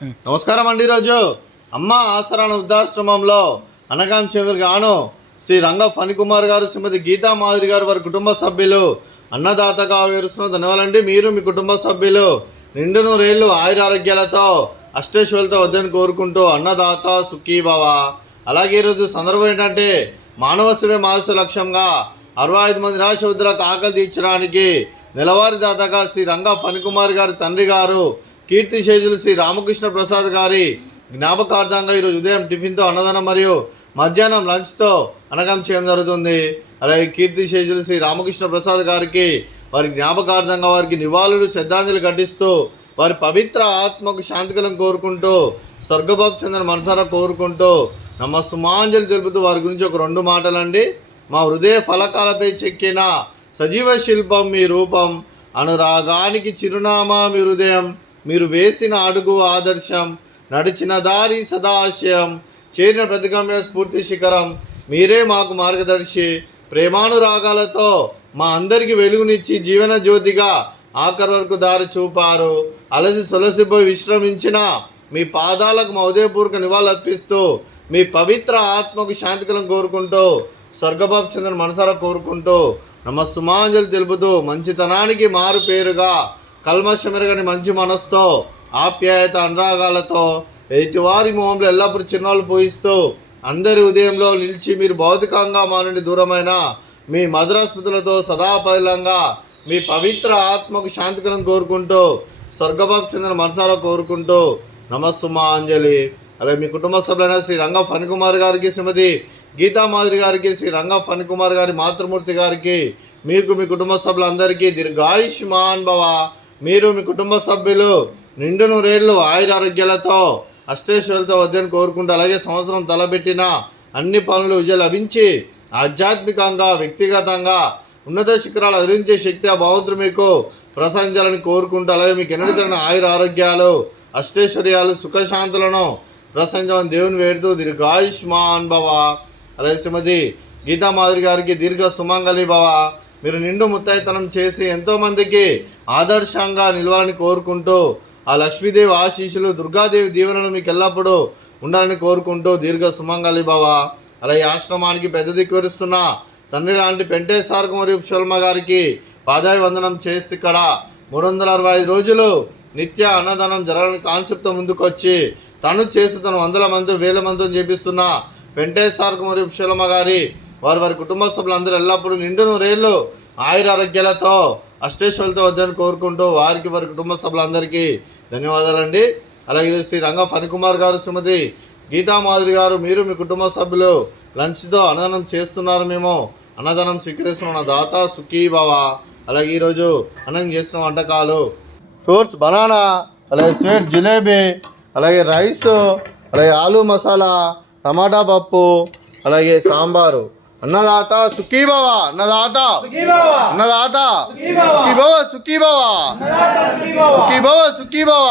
నమస్కారం అండి. ఈరోజు అమ్మ ఆసరాన వృద్ధాశ్రమంలో అనగాం చెవికి గాను శ్రీ రంగ ఫణికుమార్ గారు, శ్రీమతి గీతా మాధురి గారు, వారి కుటుంబ సభ్యులు అన్నదాతగా వేరుస్తున్న ధన్యవాదాలండి. మీరు మీ కుటుంబ సభ్యులు నిండు నూరేళ్ళు ఆయురారోగ్యాలతో అష్టైశ్వర్యాలతో వద్దని కోరుకుంటూ అన్నదాత సుఖీభవ. అలాగే ఈరోజు సందర్భం ఏంటంటే మానవ సేవే మానవ లక్ష్యంగా 65 మంది నిరాశ వృద్ధులకు ఆకలి తీర్చడానికి నెలవారీ దాతగా శ్రీ రంగ ఫణికుమార్ గారి తండ్రి గారు కీర్తిశేషులు శ్రీ రామకృష్ణ ప్రసాద్ గారి జ్ఞాపకార్థంగా ఈరోజు ఉదయం టిఫిన్తో అన్నదానం మరియు మధ్యాహ్నం లంచ్తో అన్నదానం చేయడం జరుగుతుంది. అలాగే కీర్తిశేషులు శ్రీ రామకృష్ణ ప్రసాద్ గారికి వారి జ్ఞాపకార్థంగా వారికి నివాళులు శ్రద్ధాంజలి ఘటిస్తూ వారి పవిత్ర ఆత్మకు శాంతికలం కోరుకుంటూ స్వర్గబాబు చంద్ర మనసారా కోరుకుంటూ నమస్సుమాంజలి తెలుపుతూ వారి గురించి ఒక 2 మాటలండి. మా హృదయ ఫలకాలపై చెక్కిన సజీవ శిల్పం మీ రూపం, అనురాగానికి చిరునామా మీ హృదయం, మీరు వేసిన అడుగు ఆదర్శం, నడిచిన దారి సదాశయం, చేరిన ప్రతిగమ్య స్ఫూర్తి శిఖరం, మీరే మాకు మార్గదర్శి. ప్రేమానురాగాలతో మా అందరికీ వెలుగునిచ్చి జీవన జ్యోతిగా ఆఖరి వరకు దారి చూపారు. అలసి సొలసిపోయి విశ్రమించిన మీ పాదాలకు మా ఉదయపూర్వక నివాళులర్పిస్తూ మీ పవిత్ర ఆత్మకు శాంతికలం కోరుకుంటూ స్వర్గబాబు చంద్ర మనసారా కోరుకుంటూ నమస్సుమాంజలి తెలుపుతూ మంచితనానికి మారు పేరుగా కల్మషమెరగని మంచి మనసుతో ఆప్యాయత అనురాగాలతో ఎదుటివారి మొహంలో ఎల్లప్పుడూ చిరునవ్వులు పోయిస్తూ అందరి ఉదయంలో నిలిచి మీరు భౌతికంగా మా నుండి దూరమైన మీ మధుర స్మృతులతో సదాపైలంగా మీ పవిత్ర ఆత్మకు శాంతికలం కోరుకుంటూ స్వర్గబాబు చంద్ర మనసారా కోరుకుంటూ నమస్సుమాంజలి. అలాగే మీ కుటుంబ సభ్యులైన శ్రీ రంగ ఫణికుమార్ గారికి, శ్రీమతి గీతా మాధురి గారికి, శ్రీ రంగ ఫణికుమార్ గారి మాతృమూర్తి గారికి, మీకు మీ కుటుంబ సభ్యులందరికీ దీర్ఘాయుష్మాన్ భవ. మీరు మీ కుటుంబ సభ్యులు నిండు నూరేళ్ళు ఆయురారోగ్యాలతో అష్టైశ్వర్యాలతో వద్దని కోరుకుంటూ అలాగే సంవత్సరం తలబెట్టిన అన్ని పనులు విజయం లభించి ఆధ్యాత్మికంగా వ్యక్తిగతంగా ఉన్నత శిఖరాలు అధిరించే శక్తి ఆ భగవంతుడు మీకు ప్రసాదించాలని కోరుకుంటూ అలాగే మీకు ఎన్నడితరమైన ఆయురారోగ్యాలు అష్టైశ్వర్యాలు సుఖశాంతులను ప్రసంగం దేవుని వేడుతూ దీర్ఘాయుష్మాన్ భవ. అలాగే శ్రీమతి గీతా మాధురి గారికి దీర్ఘ సుమంగళి భవ. మీరు నిండు ముత్తైతనం చేసి ఎంతోమందికి ఆదర్శంగా నిలవాలని కోరుకుంటూ ఆ లక్ష్మీదేవి ఆశీస్సులు దుర్గాదేవి దీవెనలు మీకు ఎల్లప్పుడూ ఉండాలని కోరుకుంటూ దీర్ఘ సుమంగళి భవ. అలాగే ఆశ్రమానికి పెద్ద దిక్కువరిస్తున్న తండ్రి లాంటి పెంటేశ్వరకు మరియు శోల్మ గారికి పాదాయ వందనం చేస్తే ఇక్కడ 365 రోజులు నిత్య అన్నదానం జరగాలని కాన్సెప్ట్తో ముందుకొచ్చి తను చేస్తూ తను 100 మంది 1000 మందితో చేపిస్తున్న వెంకటేశ్వరకు మరియు శోలమ్మ గారి వారి కుటుంబ సభ్యులందరూ ఎల్లప్పుడూ నిండు నూరేళ్ళు ఆయురారోగ్యాలతో అష్టైశ్వర్యాలతో వద్దని కోరుకుంటూ వారికి వారి కుటుంబ సభ్యులందరికీ ధన్యవాదాలండి. అలాగే శ్రీ రంగ ఫణికుమార్ గారు, శ్రీమతి గీతా మాధురి గారు, మీరు మీ కుటుంబ సభ్యులు లంచ్తో అన్నదానం చేస్తున్నారు. మేము అన్నదానం స్వీకరిస్తున్న దాత సుఖీభవ. అలాగే ఈరోజు అన్నం చేస్తున్న వంటకాలు ఫ్రూట్స్ బనానా, అలాగే స్వీట్ జిలేబీ, అలాగే రైస్, అలాగే ఆలు మసాలా, టమాటా పప్పు, అలాగే సాంబారు. అన్నదాత సుఖీభవ, అన్నదాత అన్నదాత సుఖీభవ సుఖీభవ సుఖీభవ సుఖీభవ.